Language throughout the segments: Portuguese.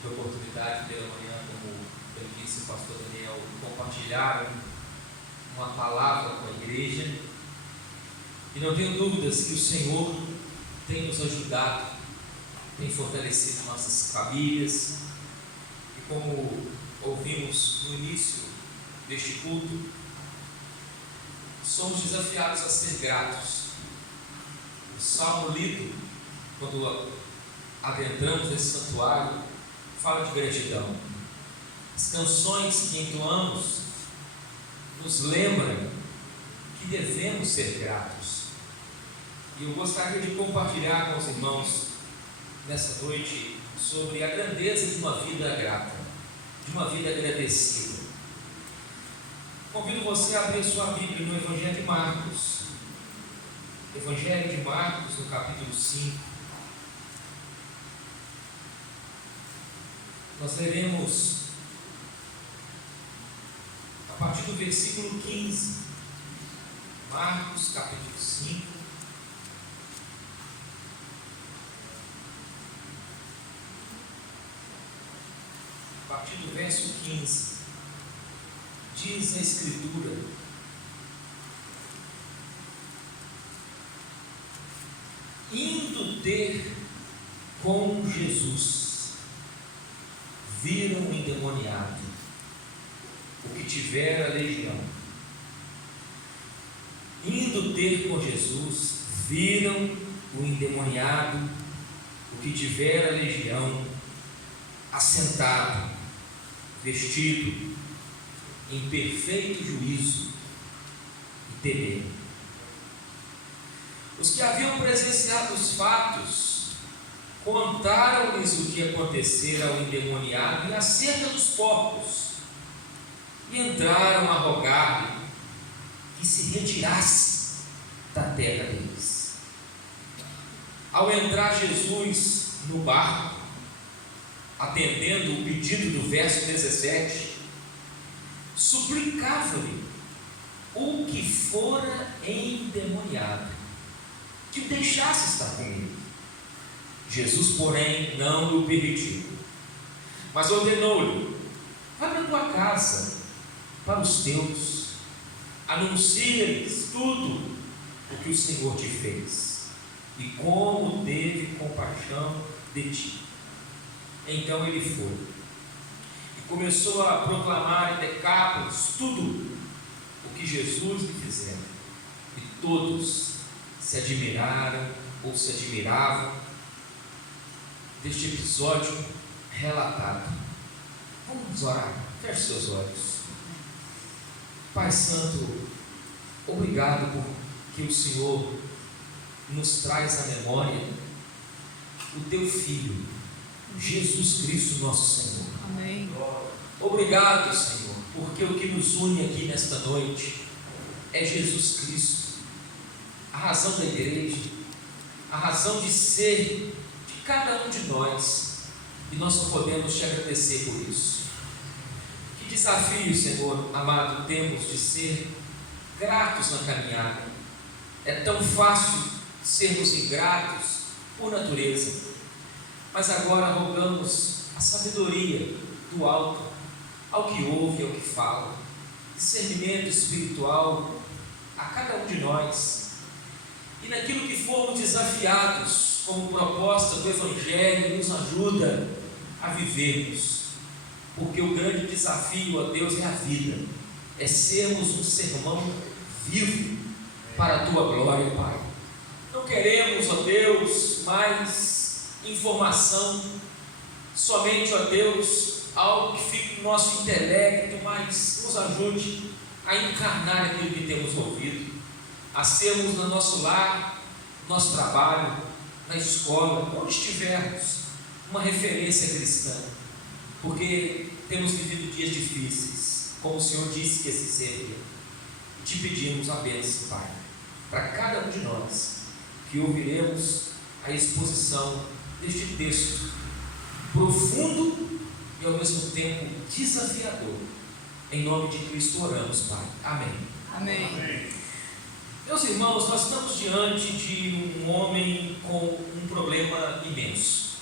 tive a oportunidade pela manhã, como eu disse, o pastor Daniel, compartilhar uma palavra com a igreja, e não tenho dúvidas que o Senhor tem nos ajudado, tem fortalecido nossas famílias, e como ouvimos no início deste culto, somos desafiados a ser gratos. O salmo lido, quando adentramos nesse santuário, fala de gratidão. As canções que entoamos nos lembram que devemos ser gratos. E eu gostaria de compartilhar com os irmãos nessa noite sobre a grandeza de uma vida grata, de uma vida agradecida. Convido você a abrir sua Bíblia no Evangelho de Marcos. Evangelho de Marcos, no capítulo 5. Nós leremos a partir do versículo 15. Marcos, capítulo 5. A partir do verso 15. Diz a Escritura: indo ter com Jesus, viram o endemoniado, o que tivera legião. Indo ter com Jesus, viram o endemoniado, o que tivera legião, assentado, vestido, em perfeito juízo, e temeram. Os que haviam presenciado os fatos contaram-lhes o que acontecera ao endemoniado e acerca dos porcos, e entraram a rogar-lhe que se retirasse da terra deles. Ao entrar Jesus no barco, atendendo o pedido do verso 17, suplicava-lhe o que fora endemoniado que o deixasse estar com ele. Jesus, porém, não lhe permitiu, mas ordenou-lhe: vai para a tua casa, para os teus, anuncia-lhes tudo o que o Senhor te fez e como teve compaixão de ti. Então ele foi e começou a proclamar em Decápolis tudo o que Jesus lhe fizera, e todos se admiraram ou se admiravam deste episódio relatado. Vamos orar. Feche seus olhos. Pai Santo, obrigado por que o Senhor nos traz à memória o teu Filho, Jesus Cristo, nosso Senhor. Amém. Obrigado, Senhor, porque o que nos une aqui nesta noite é Jesus Cristo, a razão da igreja, a razão de ser de cada um de nós, e nós só podemos te agradecer por isso. Que desafio, Senhor amado, temos de ser gratos na caminhada. É tão fácil sermos ingratos por natureza, mas agora rogamos a sabedoria do alto ao que ouve e ao que fala, discernimento espiritual a cada um de nós, e naquilo que fomos desafiados como proposta do Evangelho, nos ajuda a vivermos, porque o grande desafio a Deus é a vida, é sermos um sermão vivo para a tua glória, Pai. Não queremos, ó Deus, mais informação, somente, ó Deus, algo que fique no nosso intelecto, mas nos ajude a encarnar aquilo que temos ouvido, a sermos no nosso lar, no nosso trabalho, na escola, onde estivermos, uma referência cristã, porque temos vivido dias difíceis, como o Senhor disse que esse seria, e te pedimos a bênção, Pai, para cada um de nós, que ouviremos a exposição deste texto profundo e ao mesmo tempo desafiador. Em nome de Cristo oramos, Pai. Amém. Amém. Amém. Meus irmãos, nós estamos diante de um homem com um problema imenso.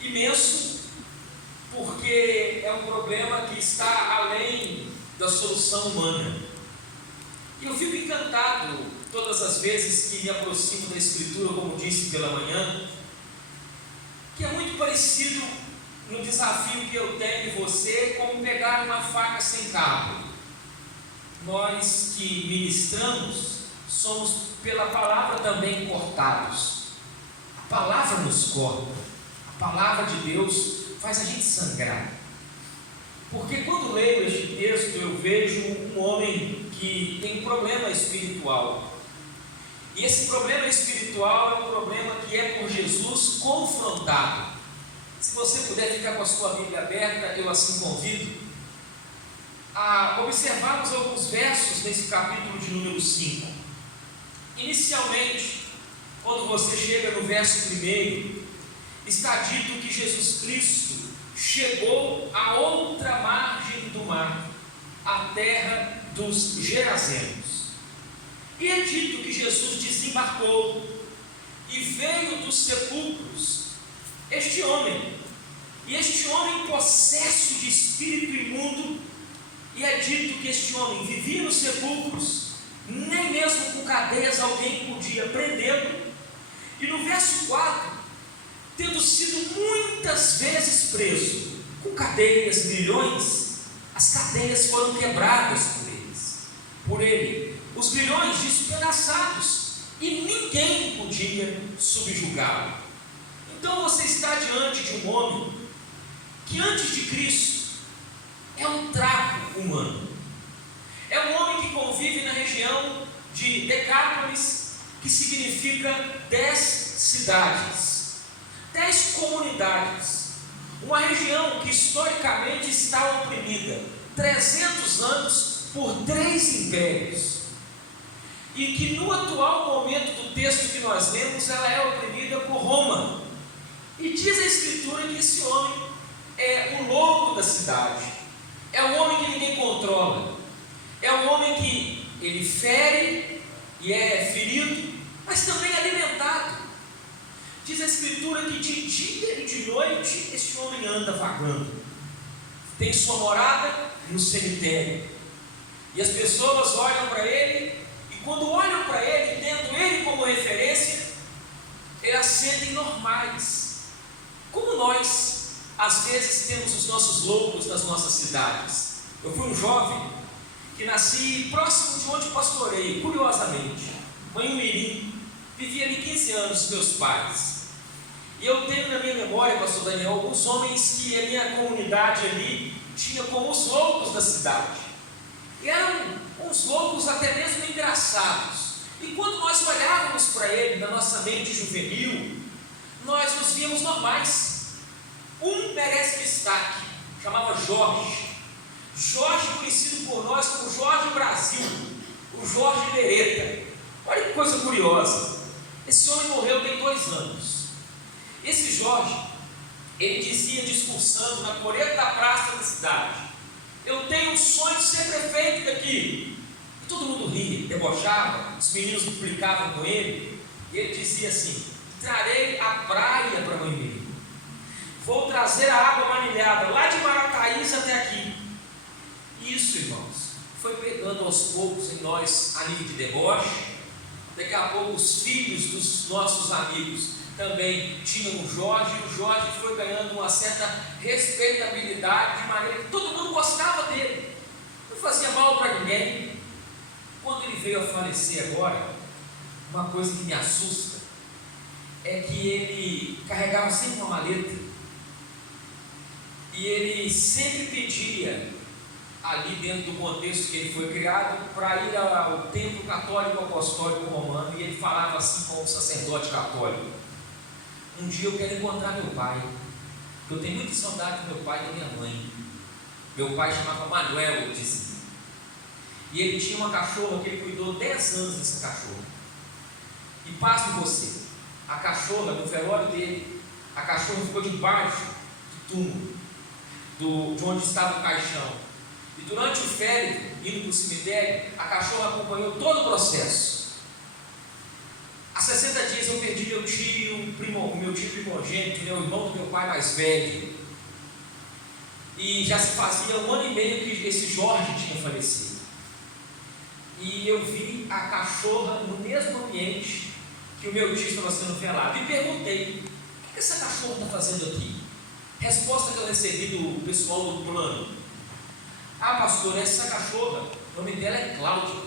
Imenso porque é um problema que está além da solução humana. E eu fico encantado todas as vezes que me aproximo da Escritura, como disse pela manhã, que é muito parecido no desafio que eu tenho em você, como pegar uma faca sem cabo. Nós que ministramos, somos pela palavra também cortados. A palavra nos corta, a palavra de Deus faz a gente sangrar. Porque quando leio este texto, eu vejo um homem que tem um problema espiritual. E esse problema espiritual é um problema que é por Jesus confrontado. Se você puder ficar com a sua Bíblia aberta, eu assim convido a observarmos alguns versos nesse capítulo de número 5. Inicialmente, quando você chega no verso 1, está dito que Jesus Cristo chegou à outra margem do mar, a terra dos Gerazenos. E é dito que Jesus desembarcou e veio dos sepulcros este homem, e este homem possesso de espírito imundo, e é dito que este homem vivia nos sepulcros, nem mesmo com cadeias alguém podia prendê-lo. E no verso 4, tendo sido muitas vezes preso, com cadeias, milhões, as cadeias foram quebradas por ele, os grilhões despedaçados, e ninguém podia subjugá-lo. Então você está diante de um homem que antes de Cristo é um trapo humano, é um homem que convive na região de Decápolis, que significa 10 cidades, 10 comunidades, uma região que historicamente está oprimida 300 anos por 3 impérios, e que no atual momento do texto que nós lemos, ela é oprimida por Roma. E diz a Escritura que esse homem é o lobo da cidade, é um homem que ninguém controla, é um homem que ele fere e é ferido, mas também é alimentado. Diz a Escritura que de dia e de noite este homem anda vagando, tem sua morada no cemitério, e as pessoas olham para ele, e quando olham para ele, tendo ele como referência, elas sentem normais, como nós às vezes temos os nossos loucos nas nossas cidades. Eu fui um jovem que nasci próximo de onde pastorei, curiosamente, Manhumirim. Vivi ali 15 anos com meus pais, e eu tenho na minha memória, pastor Daniel, alguns homens que a minha comunidade ali tinha como os loucos da cidade, e eram uns loucos até mesmo engraçados, e quando nós olhávamos para ele na nossa mente juvenil, nós nos víamos normais. Um merece destaque, chamava Jorge, conhecido por nós como Jorge Brasil, o Jorge Lereta. Olha que coisa curiosa, esse homem morreu tem 2 anos. Esse Jorge, ele dizia discursando na coreta da praça da cidade: eu tenho um sonho de ser prefeito daqui. E todo mundo ria, debochava, os meninos implicavam com ele, e ele dizia assim: trarei a praia para Manhumirim, vou trazer a água manilhada lá de Marataízes até aqui. Isso, irmãos, foi pegando aos poucos em nós a nível de deboche. Daqui a pouco os filhos dos nossos amigos também tinham o Jorge foi ganhando uma certa respeitabilidade, de maneira que todo mundo gostava dele, não fazia mal para ninguém. Quando ele veio a falecer agora, uma coisa que me assusta é que ele carregava sempre uma maleta, e ele sempre pedia, ali dentro do contexto que ele foi criado, para ir ao templo católico apostólico romano, e ele falava assim com o sacerdote católico: um dia eu quero encontrar meu pai, porque eu tenho muita saudade do meu pai e da minha mãe. Meu pai chamava Manuel, eu disse, e ele tinha uma cachorra que ele cuidou 10 anos dessa cachorra. E pasme você, a cachorra, no velório dele, a cachorra ficou debaixo do túmulo, de onde estava o caixão. E durante o féretro, indo para o cemitério, a cachorra acompanhou todo o processo. Há 60 dias eu perdi meu tio primogênito, meu irmão do meu pai mais velho. E já se fazia 1 ano e meio que esse Jorge tinha falecido. E eu vi a cachorra no mesmo ambiente que o meu tio estava sendo velado. E perguntei: o que essa cachorra está fazendo aqui? Resposta que eu recebi do pessoal do plano: ah, pastor, essa cachorra, o nome dela é Cláudia.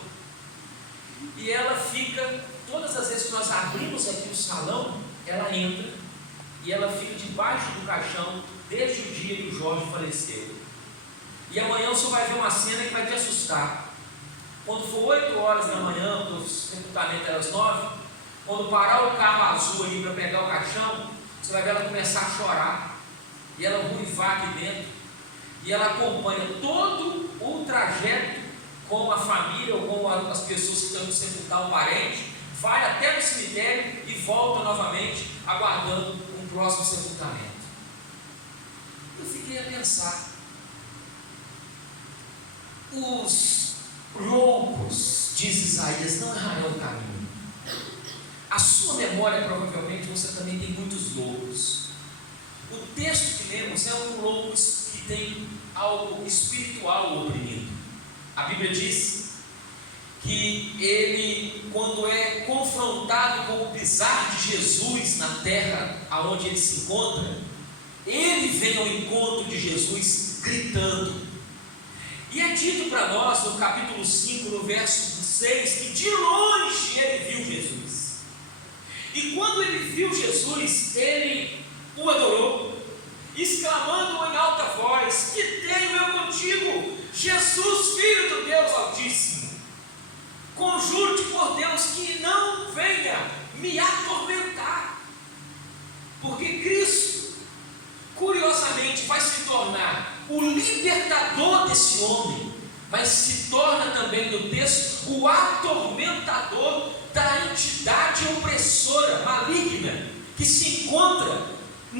E ela fica, todas as vezes que nós abrimos aqui o salão, ela entra e ela fica debaixo do caixão desde o dia que o Jorge faleceu. E amanhã o senhor vai ver uma cena que vai te assustar. Quando for 8 horas da manhã, o sepultamento era às 9, quando parar o carro azul ali para pegar o caixão, você vai ver ela começar a chorar, e ela ruivar aqui dentro, e ela acompanha todo o trajeto com a família ou com as pessoas que estão indo sepultar um parente, vai até no cemitério e volta novamente, aguardando um próximo sepultamento. Eu fiquei a pensar: os loucos, diz Isaías, não errarão o caminho. A sua memória, provavelmente, você também tem muitos loucos. O texto que lemos é um louco que tem algo espiritual oprimido. A Bíblia diz que ele, quando é confrontado com o pisar de Jesus na terra aonde ele se encontra, ele vem ao encontro de Jesus gritando. E é dito para nós no capítulo 5, no verso 6, que de longe ele viu Jesus. E quando ele viu Jesus, ele o adorou, exclamando em alta voz: que tenho eu contigo, Jesus, Filho do Deus Altíssimo? Conjuro-te por Deus que não venha me atormentar. Porque Cristo, curiosamente, vai se tornar o libertador desse homem, mas se torna também no texto o atormentador da entidade opressora, maligna, que se encontra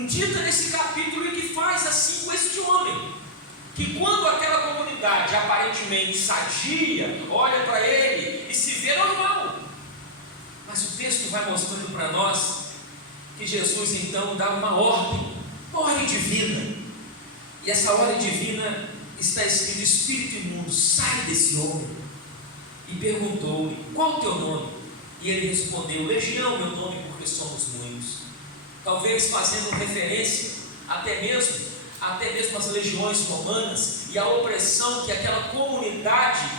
dita nesse capítulo e que faz assim com este homem, que quando aquela comunidade aparentemente sadia, olha para ele e se vê normal, mas o texto vai mostrando para nós que Jesus então dá uma ordem divina, e essa ordem divina está escrito: espírito imundo, sai desse homem. E perguntou-lhe: qual o teu nome? E ele respondeu: Legião, meu nome, porque somos muitos. Talvez fazendo referência até mesmo às legiões romanas e à opressão que aquela comunidade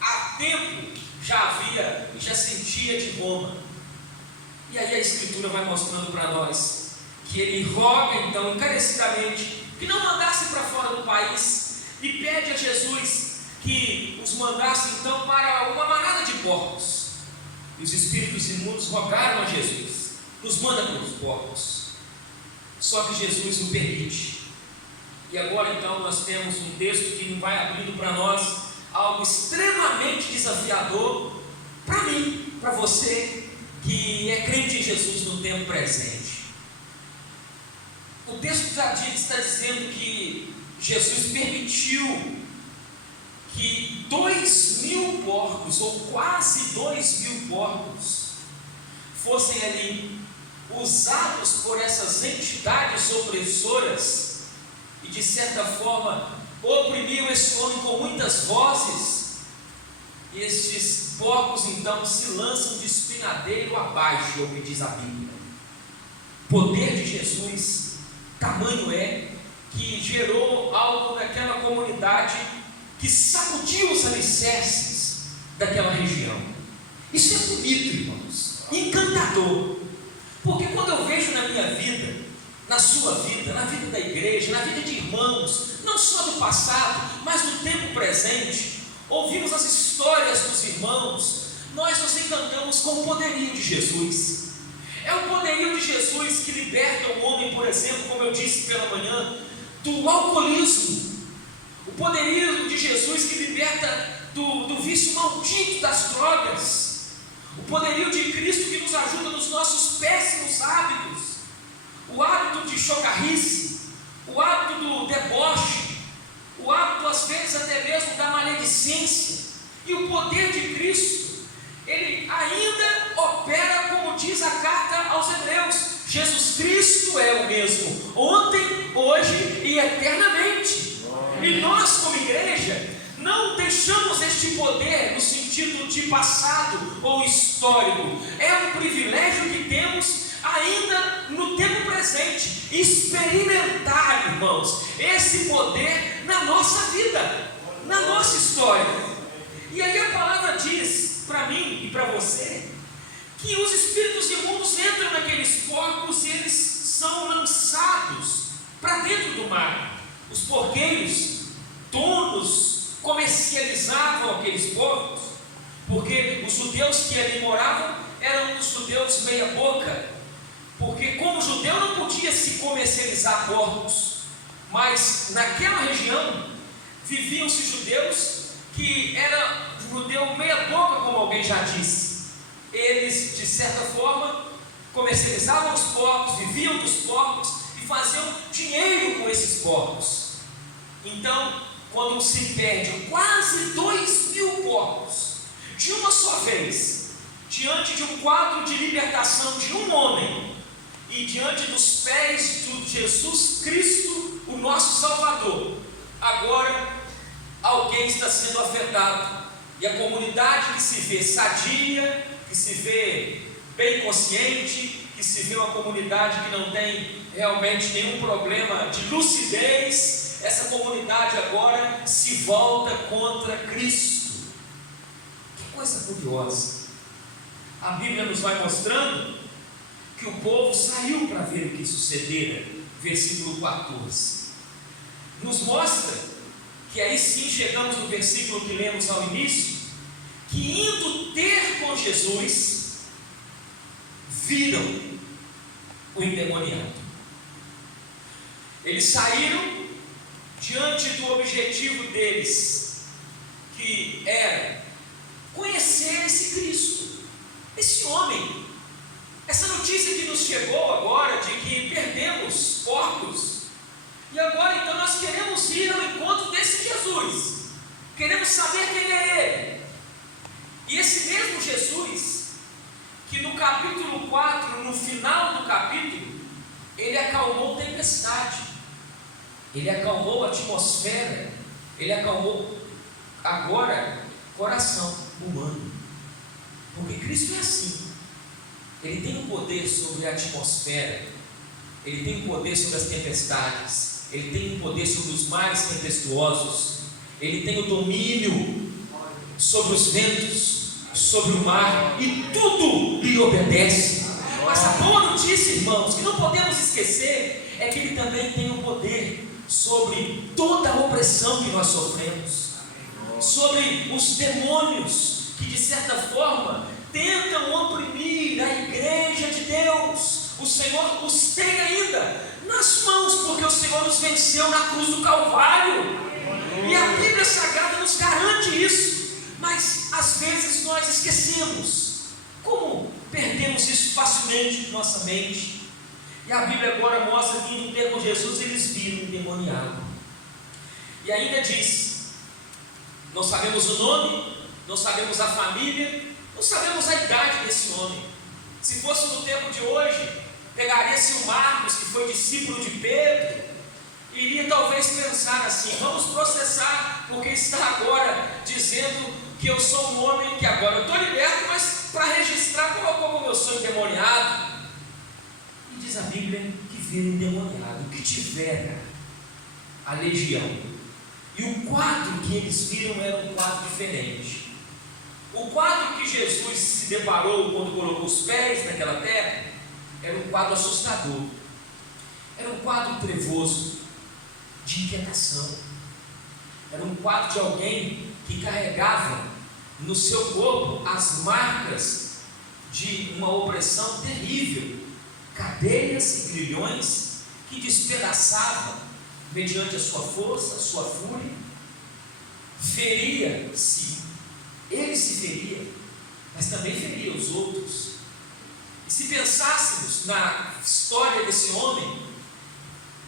há tempo já sentia de Roma. E aí a Escritura vai mostrando para nós que ele roga então encarecidamente que não mandasse para fora do país, e pede a Jesus que os mandasse então para uma manada de porcos. E os espíritos imundos rogaram a Jesus: nos manda para os porcos. Só que Jesus o permite. E agora então nós temos um texto que vai abrindo para nós algo extremamente desafiador para mim, para você que é crente em Jesus no tempo presente. O texto está dizendo que Jesus permitiu que 2.000 porcos, ou quase 2.000 porcos, fossem ali usados por essas entidades opressoras e de certa forma oprimiam esse homem com muitas vozes. E estes porcos então se lançam de espinhadeiro abaixo, é o que diz a Bíblia. O poder de Jesus tamanho é que gerou algo naquela comunidade que sacudiu os alicerces daquela região. Isso é bonito, irmãos, encantador, porque quando eu vejo na minha vida, na sua vida, na vida da igreja, na vida de irmãos, não só do passado, mas do tempo presente, ouvimos as histórias dos irmãos, nós nos encantamos com o poderio de Jesus. É o poderio de Jesus que liberta o homem, por exemplo, como eu disse pela manhã, do alcoolismo. O poderio de Jesus que liberta do vício maldito das drogas. O poderio de Cristo que nos ajuda nos nossos péssimos hábitos. O hábito de chocarrice, o hábito do deboche, o hábito às vezes até mesmo da maledicência. E o poder de Cristo, ele ainda opera, como diz a carta aos Hebreus: Jesus Cristo é o mesmo, ontem, hoje e eternamente. E nós, como igreja, não deixamos este poder no sentido de passado ou histórico. É um privilégio que temos ainda no tempo presente, experimentar, irmãos, esse poder na nossa vida, na nossa história. E aí a palavra diz para mim e para você que os espíritos imundos entram naqueles porcos e eles são lançados para dentro do mar. Os porqueiros, donos, comercializavam aqueles porcos, porque os judeus que ali moravam eram os judeus meia boca, porque como judeu não podia se comercializar porcos, mas naquela região viviam-se judeus que era judeu meia boca, como alguém já disse. Eles de certa forma comercializavam os porcos, viviam dos porcos e faziam dinheiro com esses porcos. Então, quando se perde quase 2.000 porcos de uma só vez, diante de um quadro de libertação de um homem e diante dos pés de Jesus Cristo, o nosso Salvador, agora alguém está sendo afetado, e a comunidade que se vê sadia, que se vê bem consciente, que se vê uma comunidade que não tem realmente nenhum problema de lucidez, essa comunidade agora se volta contra Cristo. Que coisa curiosa! A Bíblia nos vai mostrando que o povo saiu para ver o que sucedera. Versículo 14 nos mostra que aí sim chegamos no versículo que lemos ao início, que indo ter com Jesus, viram o endemoniado. Eles saíram diante do objetivo deles, que era conhecer esse Cristo, esse homem. Essa notícia que nos chegou agora de que perdemos porcos, e agora então nós queremos ir ao encontro desse Jesus, queremos saber quem é Ele. E esse mesmo Jesus, que no capítulo 4, no final do capítulo, Ele acalmou a tempestade, Ele acalmou a atmosfera, Ele acalmou agora o coração humano, porque Cristo é assim. Ele tem um poder sobre a atmosfera, Ele tem um poder sobre as tempestades, Ele tem um poder sobre os mares tempestuosos, Ele tem o domínio sobre os ventos, sobre o mar, e tudo lhe obedece. Mas a boa notícia, irmãos, que não podemos esquecer, é que Ele também tem o poder sobre toda a opressão que nós sofremos, sobre os demônios que de certa forma tentam oprimir a igreja de Deus. O Senhor os tem ainda nas mãos, porque o Senhor nos venceu na cruz do Calvário, e a Bíblia Sagrada nos garante isso. Mas às vezes nós esquecemos. Como perdemos isso facilmente de nossa mente? E a Bíblia agora mostra que indo ter com Jesus, eles viram o endemoniado. E ainda diz: não sabemos o nome, não sabemos a família, não sabemos a idade desse homem. Se fosse no tempo de hoje, pegaria-se o Marcos, que foi discípulo de Pedro, e iria talvez pensar assim: vamos processar, porque está agora dizendo que eu sou um homem que agora eu estou liberto, mas para registrar colocou como eu sou endemoniado. E diz a Bíblia que viram endemoniado, que tivera a legião. E o quadro que eles viram era um quadro diferente. O quadro que Jesus se deparou quando colocou os pés naquela terra era um quadro assustador, era um quadro trevoso, de inquietação, era um quadro de alguém que carregava no seu corpo as marcas de uma opressão terrível, cadeias e grilhões que despedaçavam mediante a sua força, a sua fúria. Feria-se, ele se feria, mas também feria os outros. E se pensássemos na história desse homem,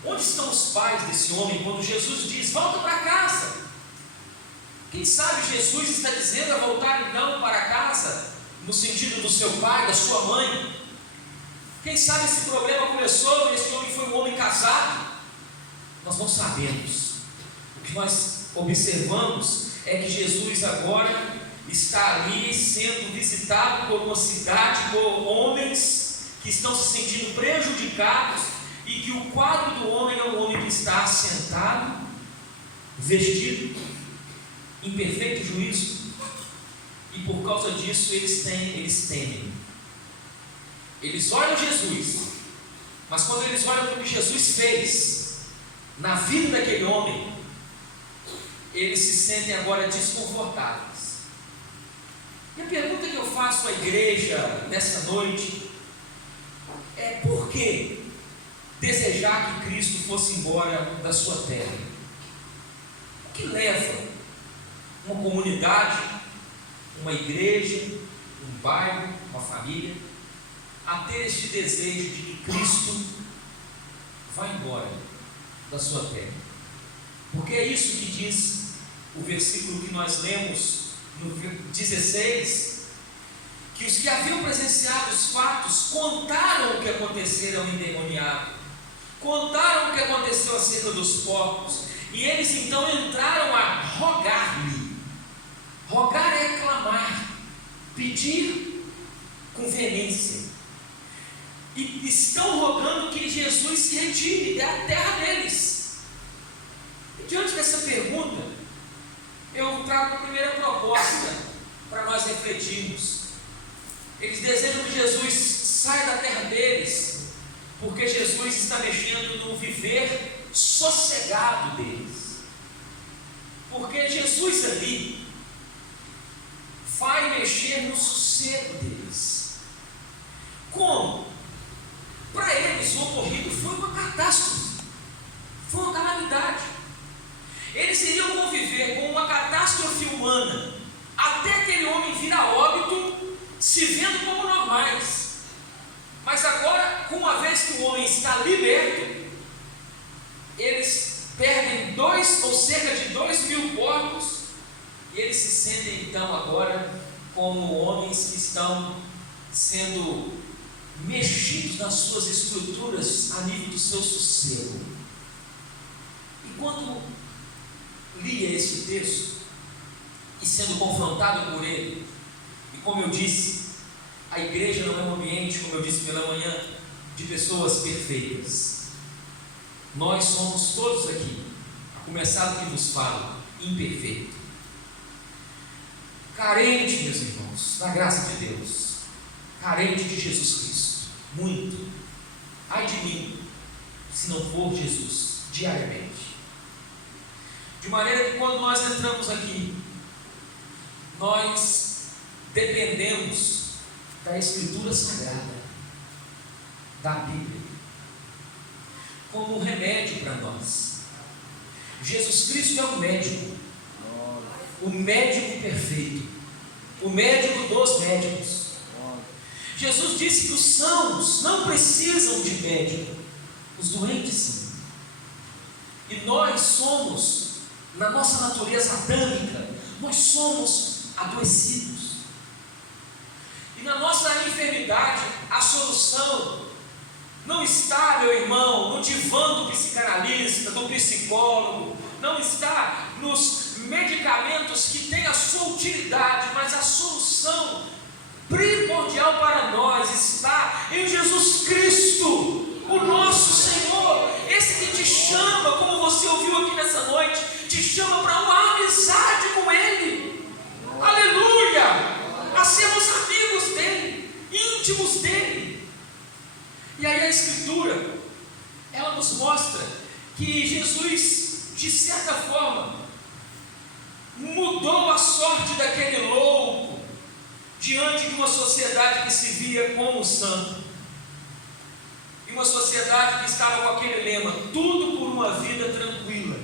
onde estão os pais desse homem quando Jesus diz: volta para casa? Quem sabe Jesus está dizendo a voltar não para casa, no sentido do seu pai, da sua mãe. Quem sabe esse problema começou quando esse homem foi um homem casado? Nós não sabemos. o que nós observamos é que Jesus agora está ali sendo visitado por uma cidade, por homens que estão se sentindo prejudicados, e que o quadro do homem é um homem que está sentado, vestido, em perfeito juízo, e por causa disso eles temem. Eles olham Jesus, mas quando eles olham para o que Jesus fez na vida daquele homem, eles se sentem agora desconfortáveis. E a pergunta que eu faço à igreja nessa noite é: por que desejar que Cristo fosse embora da sua terra? O que leva uma comunidade, uma igreja, um bairro, uma família a ter este desejo de que Cristo vá embora da sua terra? Porque é isso que diz o versículo que nós lemos no 16, que os que haviam presenciado os fatos contaram o que aconteceu ao endemoniado, contaram o que aconteceu acerca dos porcos, e eles então entraram a rogar-lhe. Rogar é clamar, pedir com veemência, e estão rogando que Jesus se retire da terra deles. E diante dessa pergunta, eu trago a primeira proposta para nós refletirmos. Eles desejam que Jesus saia da terra deles, porque Jesus está mexendo no viver sossegado deles. Porque Jesus ali vai mexer no sossego deles. Como? Para eles o ocorrido foi uma catástrofe, foi uma calamidade. Eles iriam conviver com uma catástrofe humana até aquele homem vir a óbito, se vendo como normais. Mas agora, uma vez que o homem está liberto, eles perdem cerca de 2.000 porcos, e eles se sentem então agora como homens que estão sendo mexidos nas suas estruturas a nível do seu sossego. E quando lia esse texto, e sendo confrontado por ele, e como eu disse, a igreja não é um ambiente, como eu disse pela manhã, de pessoas perfeitas. Nós somos todos aqui, a começar do que nos fala, imperfeito, carente, meus irmãos, da graça de Deus, carente de Jesus Cristo, muito. Ai de mim, se não for Jesus, diariamente. De maneira que quando nós entramos aqui, nós dependemos da Escritura Sagrada, da Bíblia, como um remédio para nós. Jesus Cristo é o médico perfeito, o médico dos médicos. Jesus disse que os sãos não precisam de médico, os doentes sim. E nós somos, na nossa natureza adâmica, nós somos adoecidos. E na nossa enfermidade, a solução não está, meu irmão, no divã do psicanalista, do psicólogo, não está nos medicamentos que têm a sua utilidade, mas a solução primordial para nós está em Jesus Cristo, o nosso Senhor, esse que te chama, como você ouviu aqui nessa noite, te chama para uma amizade com Ele, aleluia, a sermos amigos dEle, íntimos dEle. E aí a Escritura, ela nos mostra que Jesus, de certa forma, mudou a sorte daquele louco, diante de uma sociedade que se via como santo, e uma sociedade que estava com aquele lema: tudo por uma vida tranquila.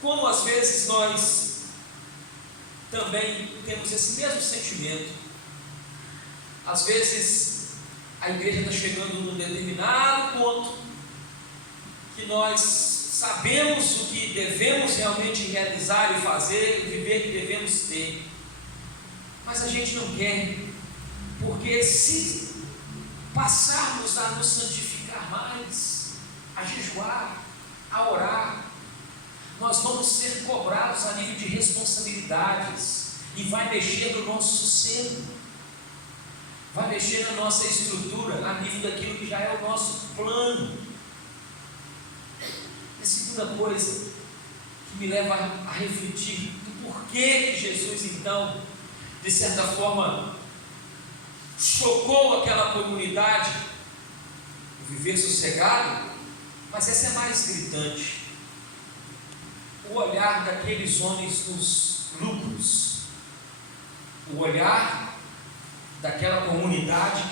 Como às vezes nós também temos esse mesmo sentimento. Às vezes a igreja está chegando num determinado ponto que nós sabemos o que devemos realmente realizar e fazer, e viver que devemos ter, mas a gente não quer, porque se passarmos a nos santificar mais, a jejuar, a orar, nós vamos ser cobrados a nível de responsabilidades, e vai mexer no nosso sossego, vai mexer na nossa estrutura, a nível daquilo que já é o nosso plano. E a segunda coisa que me leva a refletir do porquê que Jesus, então, de certa forma, chocou aquela comunidade, o viver sossegado, mas essa é mais gritante: o olhar daqueles homens nos lucros, o olhar daquela comunidade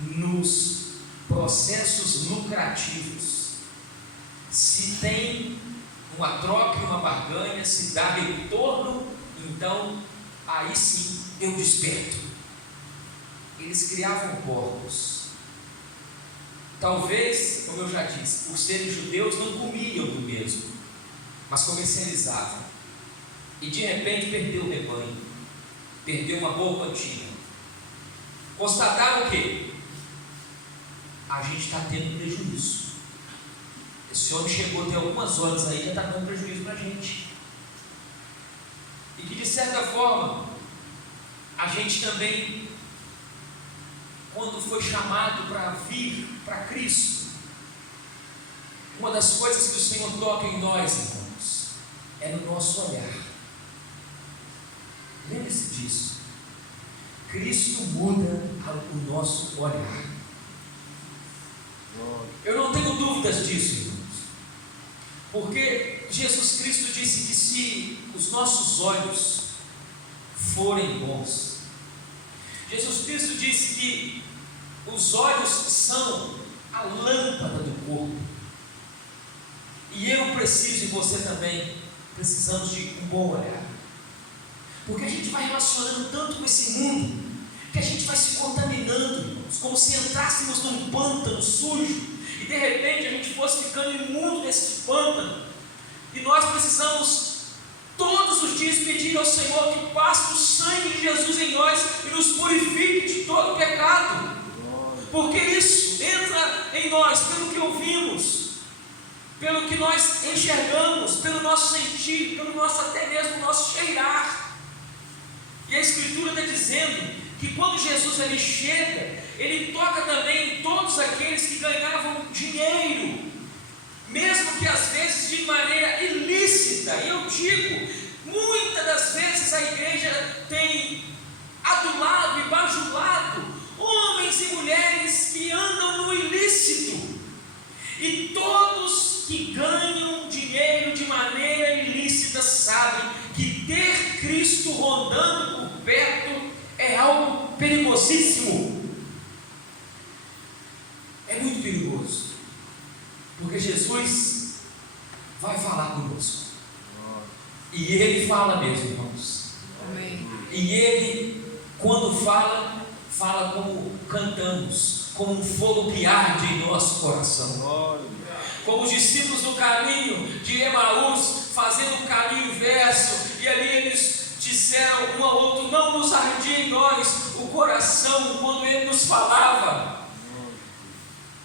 nos processos lucrativos. Se tem uma troca e uma barganha, se dá retorno, então aí sim eu desperto. Eles criavam porcos. Talvez, como eu já disse, por serem judeus, não comiam do mesmo, mas comercializavam. E de repente perdeu o rebanho, perdeu uma boa quantia. Constataram o quê? A gente está tendo prejuízo. Esse homem chegou até algumas horas aí, já está dando prejuízo para a gente. E que de certa forma, a gente também, quando foi chamado para vir para Cristo, uma das coisas que o Senhor toca em nós, irmãos, é no nosso olhar. Lembre-se disso. Cristo muda o nosso olhar. Eu não tenho dúvidas disso, irmãos, porque Jesus Cristo disse que se os nossos olhos forem bons, Jesus Cristo disse que os olhos são a lâmpada do corpo, e eu preciso, e você também, precisamos de um bom olhar, porque a gente vai relacionando tanto com esse mundo, que a gente vai se contaminando, irmãos, como se entrássemos num pântano sujo, e de repente a gente fosse ficando imundo nesse pântano, e nós precisamos todos os dias pedir ao Senhor que passe o sangue de Jesus em nós e nos purifique de todo pecado, porque isso entra em nós pelo que ouvimos, pelo que nós enxergamos, pelo nosso sentir, pelo nosso, até mesmo nosso cheirar. E a Escritura está dizendo que quando Jesus ele chega, ele toca também em todos aqueles que ganhavam dinheiro, mesmo que às vezes de maneira ilícita. E eu digo, muitas das vezes a igreja tem adulado e bajulado homens e mulheres que andam no ilícito, e todos que ganham dinheiro de maneira ilícita sabem que ter Cristo rondando por perto é algo perigosíssimo. É muito perigoso, porque Jesus vai falar conosco, e Ele fala mesmo, irmãos. Amém. E Ele, quando fala, fala como cantamos, como um fogo que arde em nosso coração, como os discípulos no caminho de Emaús, fazendo o caminho inverso, e ali eles disseram um ao outro: não nos ardia em nós o coração quando Ele nos falava.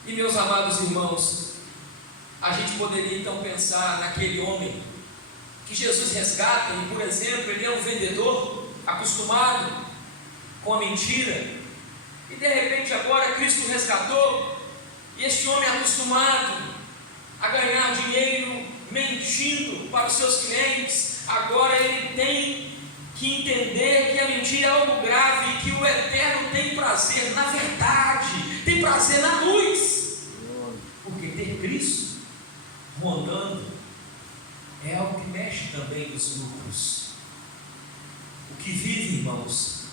E meus amados irmãos, a gente poderia então pensar naquele homem que Jesus resgata, e por exemplo, ele é um vendedor acostumado com a mentira, e de repente agora Cristo resgatou, e este homem acostumado a ganhar dinheiro mentindo para os seus clientes, agora ele tem que entender que a mentira é algo grave, e que o Eterno tem prazer na verdade, tem prazer na luz, porque ter Cristo rondando é algo que mexe também nos lucros. O que vive, irmãos,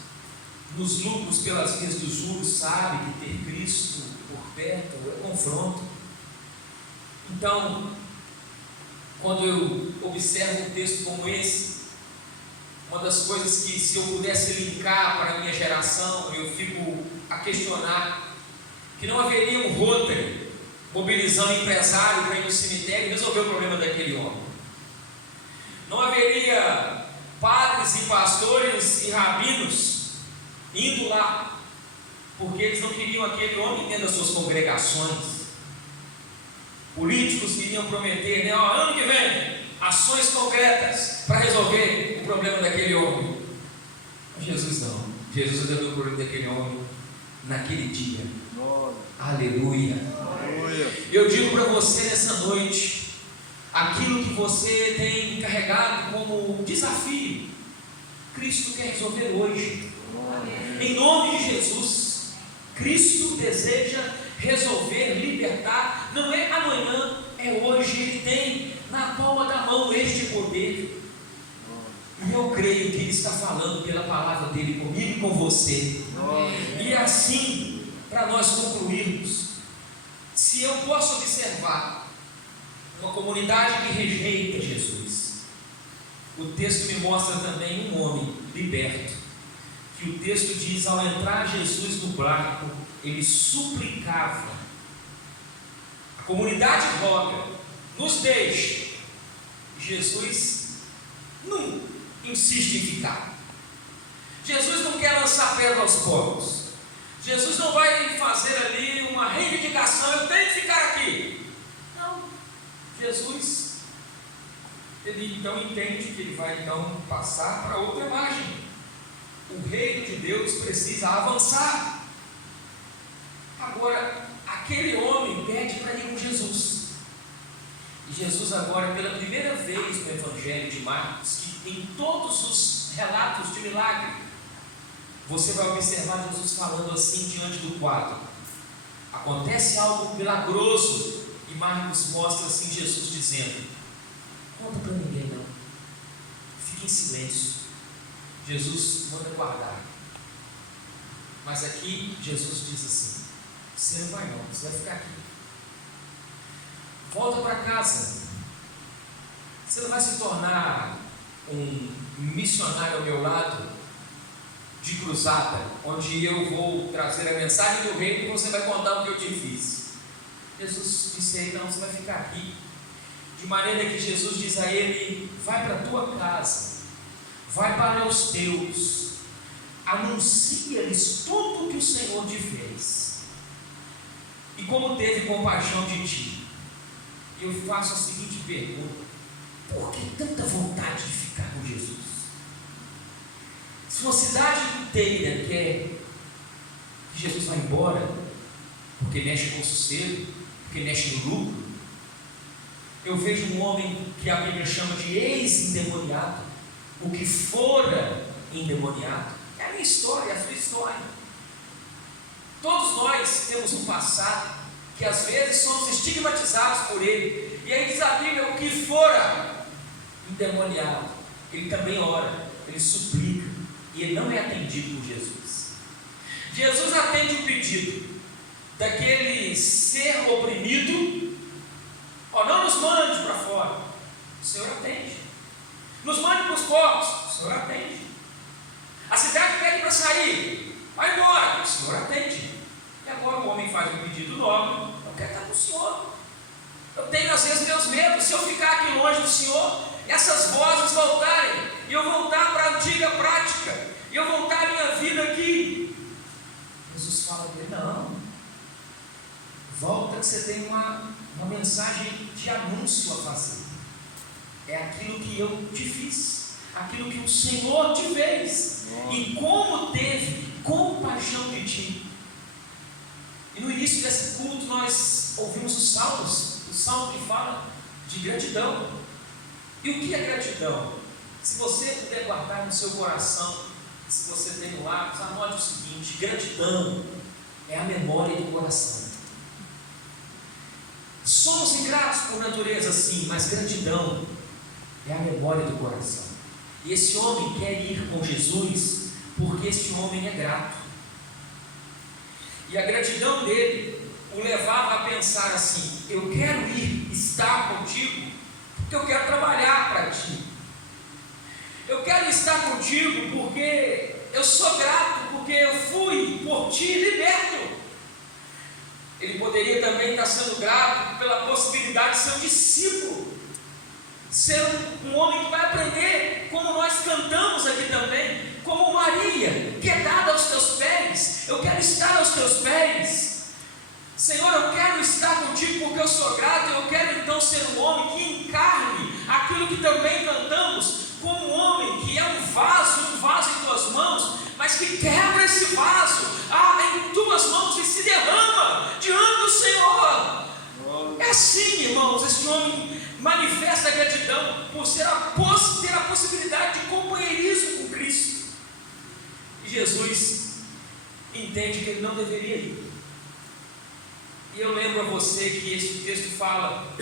nos lucros pelas vias dos juros, sabe que ter Cristo por perto é confronto. Então, quando eu observo um texto como esse, uma das coisas que, se eu pudesse linkar para a minha geração, eu fico a questionar que não haveria um Rotary mobilizando empresário para ir no cemitério e resolver o problema daquele homem. Não haveria padres e pastores e rabinos indo lá, porque eles não queriam aquele homem dentro das suas congregações. Políticos queriam prometer, né? Ano que vem, ações concretas para resolver o problema daquele homem. Mas Jesus não. Jesus resolveu o problema daquele homem naquele dia. Aleluia. Eu digo para você nessa noite, aquilo que você tem carregado como desafio, Cristo quer resolver hoje. Em nome de Jesus, Cristo deseja resolver, libertar. Não é amanhã, é hoje. Ele tem na palma da mão este poder. E eu creio que Ele está falando pela palavra dEle comigo e com você. E assim, para nós concluirmos, se eu posso observar uma comunidade que rejeita Jesus, o texto me mostra também um homem liberto, que o texto diz: ao entrar Jesus no barco, ele suplicava. A comunidade roga, nos deixe. Jesus não insiste em ficar. Jesus não quer lançar pedra aos povos. Jesus não vai fazer ali uma reivindicação: eu tenho que ficar aqui. Não. Jesus, ele então entende que ele vai então passar para outra imagem. O reino de Deus precisa avançar. Agora, aquele homem pede para ir com Jesus. E Jesus agora, pela primeira vez no Evangelho de Marcos, que em todos os relatos de milagre, você vai observar Jesus falando assim diante do quadro. Acontece algo milagroso e Marcos mostra assim Jesus dizendo: conta para ninguém não, fique em silêncio. Jesus manda guardar. Mas aqui Jesus diz assim: você não vai não, você vai ficar aqui. Volta para casa. Você não vai se tornar um missionário ao meu lado de cruzada, onde eu vou trazer a mensagem do reino e você vai contar o que eu te fiz. Jesus disse a ele: não, você vai ficar aqui. De maneira que Jesus diz a ele: vai para a tua casa, vai para os teus, anuncia-lhes tudo o que o Senhor te fez e como teve compaixão de ti. E eu faço a seguinte pergunta: por que tanta vontade de ficar com Jesus? Se uma cidade inteira quer que Jesus vá embora, porque mexe com o sossego, porque mexe no lucro, eu vejo um homem que a Bíblia chama de ex-endemoniado, o que fora endemoniado. É a minha história, é a sua história. Todos nós temos um passado que às vezes somos estigmatizados por ele. E aí diz a Bíblia: o que fora endemoniado, ele também ora, ele suplica, e ele não é atendido por Jesus. Jesus atende o pedido daquele ser oprimido: ó, não nos mande para fora. O Senhor atende. Nos mande para os povos. O Senhor atende. A cidade pede para sair, vai embora. O Senhor atende. E agora o homem faz um pedido nobre: eu quero estar com o Senhor. Eu tenho às vezes meus medos. Se eu ficar aqui longe do Senhor, essas vozes voltarem, e eu voltar para a antiga prática, e eu voltar a minha vida aqui. Jesus fala para ele: não, volta, que você tem uma mensagem de anúncio a fazer. É aquilo que eu te fiz, aquilo que o Senhor te fez, e como teve compaixão de ti. E no início desse culto nós ouvimos os salmos, o salmo que fala de gratidão. E o que é gratidão? Se você puder guardar no seu coração, se você tem no lápis, anote o seguinte: gratidão é a memória do coração. Somos ingratos por natureza, sim, mas gratidão é a memória do coração. E esse homem quer ir com Jesus porque este homem é grato. E a gratidão dele o levava a pensar assim: eu quero ir estar contigo porque eu quero trabalhar para ti. Eu quero estar contigo porque eu sou grato, porque eu fui por ti liberto. Ele poderia também estar sendo grato pela possibilidade de ser um discípulo, ser um homem que vai aprender, como nós cantamos aqui também, como Maria, que é dada aos teus pés. Eu quero estar aos teus pés. Senhor, eu quero estar contigo porque eu sou grato. Eu quero então ser um homem que encarne aquilo aquilo que também cantamos, como um homem que é um vaso em tuas mãos, mas que quebra esse vaso em tuas mãos e se derrama diante do Senhor. É assim, irmãos, este homem manifesta gratidão por ter a possibilidade de companheirismo com Cristo. E Jesus entende que ele não deveria ir. E eu lembro a você que este texto fala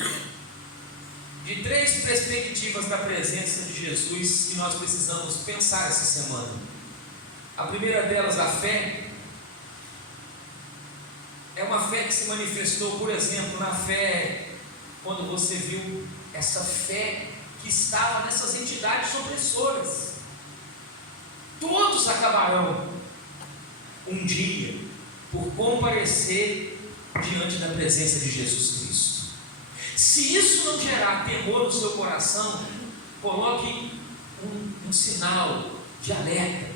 de 3 perspectivas da presença de Jesus que nós precisamos pensar essa semana. A primeira delas, a fé, é uma fé que se manifestou, por exemplo, na fé, quando você viu essa fé que estava nessas entidades opressoras. Todos acabarão um dia por comparecer diante da presença de Jesus Cristo. Se isso não gerar temor no seu coração, coloque um sinal de alerta,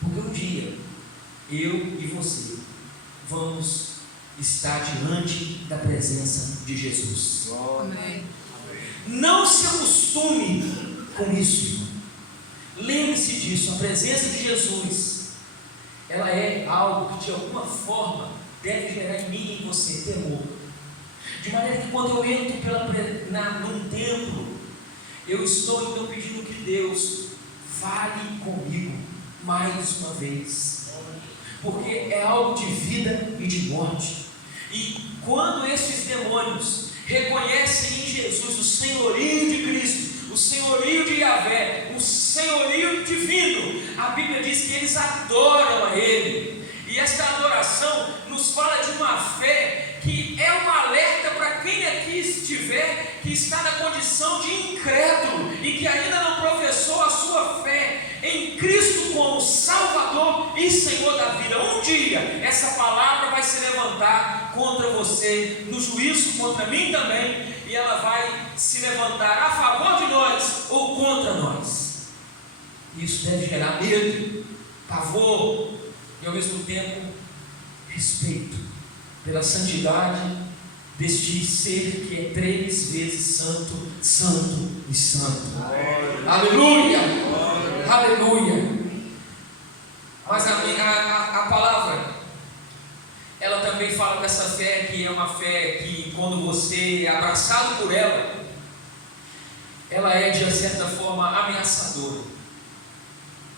porque um dia eu e você vamos estar diante da presença de Jesus. Amém. Não se acostume com isso, irmão. Lembre-se disso, a presença de Jesus, ela é algo que de alguma forma deve gerar em mim e em você temor. De maneira que quando eu entro num templo, eu estou então pedindo que Deus fale comigo mais uma vez, porque é algo de vida e de morte. E quando esses demônios reconhecem em Jesus o senhorio de Cristo, o senhorio de Yahvé, o senhorio divino, a Bíblia diz que eles adoram a Ele. E esta adoração nos fala de uma fé que é um alerta para quem aqui estiver, que está na condição de incrédulo e que ainda não professou a sua fé em Cristo como Salvador e Senhor da vida. Um dia essa palavra vai se levantar contra você, no juízo contra mim também, e ela vai se levantar a favor de nós ou contra nós. Isso deve gerar medo, pavor e ao mesmo tempo respeito pela santidade deste ser que é 3 vezes santo, santo e santo. Aleluia! Aleluia! Mas a palavra, ela também fala dessa fé que é uma fé que, quando você é abraçado por ela, ela é de certa forma ameaçadora.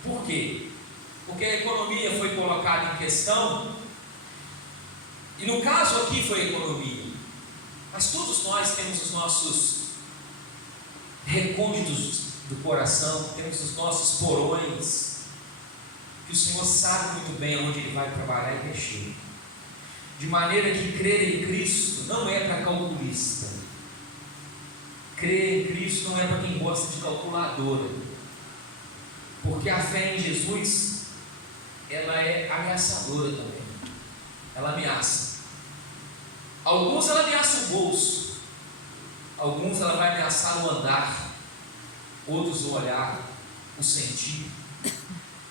Por quê? Porque a economia foi colocada em questão, e no caso aqui foi a economia, mas todos nós temos os nossos recônditos do coração, temos os nossos porões, que o Senhor sabe muito bem aonde Ele vai trabalhar e mexer, de maneira que crer em Cristo não é para calculista, crer em Cristo não é para quem gosta de calculadora, porque a fé em Jesus, ela é ameaçadora também, ela ameaça. Alguns ela ameaça o bolso, alguns ela vai ameaçar o andar, outros o olhar, o sentir,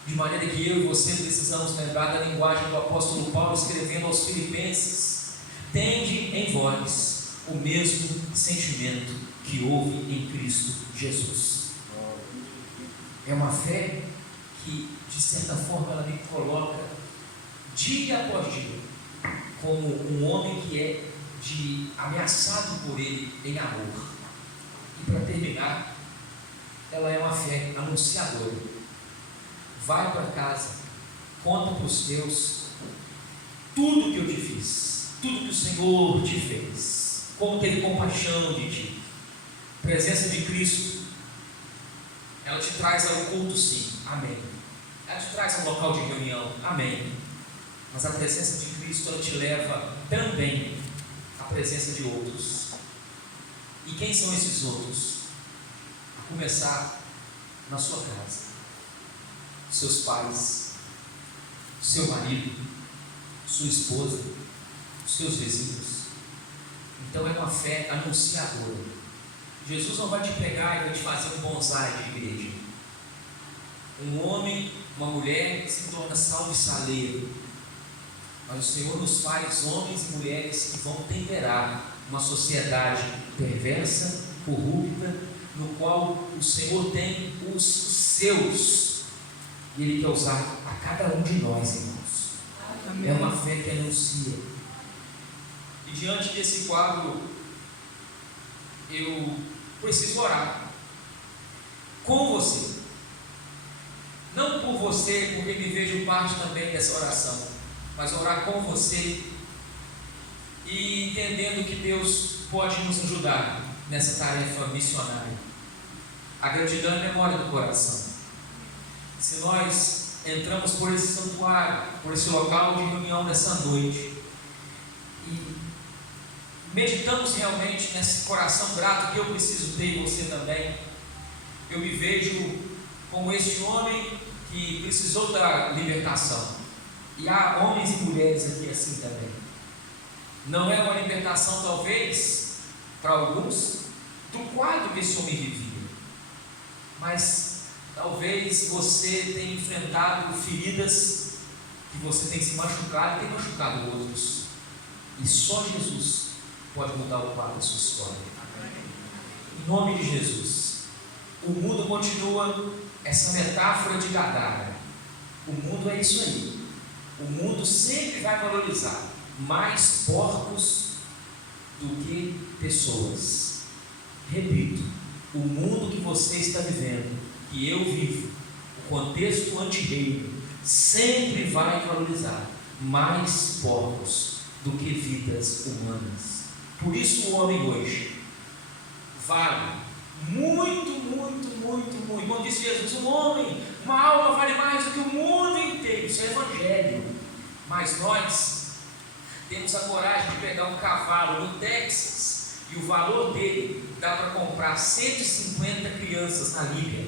de maneira que eu e você precisamos lembrar da linguagem do apóstolo Paulo escrevendo aos Filipenses: tende em vós o mesmo sentimento que houve em Cristo Jesus. É uma fé que, de certa forma, ela me coloca dia após dia como um homem que é ameaçado por Ele em amor. E para terminar, ela é uma fé anunciadora. Vai para casa, conta para os teus tudo que eu te fiz, tudo que o Senhor te fez, como teve compaixão de ti. A presença de Cristo, ela te traz ao culto, sim, amém. Ela te traz a um local de reunião, amém. Mas a presença de Cristo, ela te leva também à presença de outros. E quem são esses outros? A começar na sua casa, seus pais, seu marido, sua esposa, seus vizinhos. Então é uma fé anunciadora. Jesus não vai te pegar e vai te fazer um bonsai de igreja. Um homem, uma mulher que se torna sal de saleiro. Mas o Senhor nos faz homens e mulheres que vão temperar uma sociedade perversa, corrupta, no qual o Senhor tem os seus, e Ele quer usar a cada um de nós, irmãos. Amém. É uma fé que anuncia. E diante desse quadro, eu preciso orar com você. Não por você, porque me vejo parte também dessa oração, mas orar com você e entendendo que Deus pode nos ajudar nessa tarefa missionária. A gratidão é memória do coração. Se nós entramos por esse santuário, por esse local de reunião nessa noite, e meditamos realmente nesse coração grato que eu preciso ter e você também, eu me vejo como este homem que precisou da libertação. E há homens e mulheres aqui assim também. Não é uma libertação, talvez, para alguns, do quadro que esse homem vivia, mas talvez você tenha enfrentado feridas, que você tem se machucado e tem machucado outros, e só Jesus pode mudar o quadro da sua história. Em nome de Jesus. O mundo continua essa metáfora de Gadara. O mundo é isso aí. O mundo sempre vai valorizar mais porcos do que pessoas. Repito, o mundo que você está vivendo, que eu vivo, o contexto anti-reino, sempre vai valorizar mais porcos do que vidas humanas. Por isso o homem hoje vale muito, muito, muito, muito. Como disse Jesus, um homem, uma alma vale mais do que o mundo inteiro. Isso é evangelho. Mas nós temos a coragem de pegar um cavalo no Texas e o valor dele dá para comprar 150 crianças na Líbia.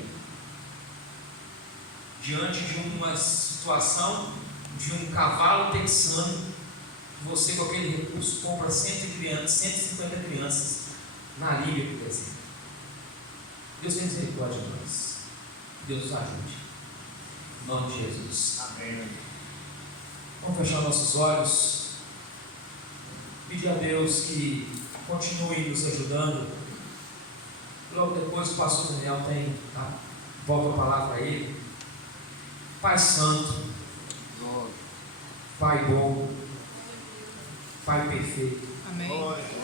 Diante de uma situação de um cavalo texano, você com aquele recurso compra 150 crianças na Líbia, por exemplo. Deus tem misericórdia de nós. Deus nos ajude. Em nome de Jesus. Amém. Vamos fechar nossos olhos. Pedir a Deus que continue nos ajudando. Logo depois o pastor Daniel tem volta a palavra a ele. Pai Santo, Pai bom, Pai perfeito. Amém.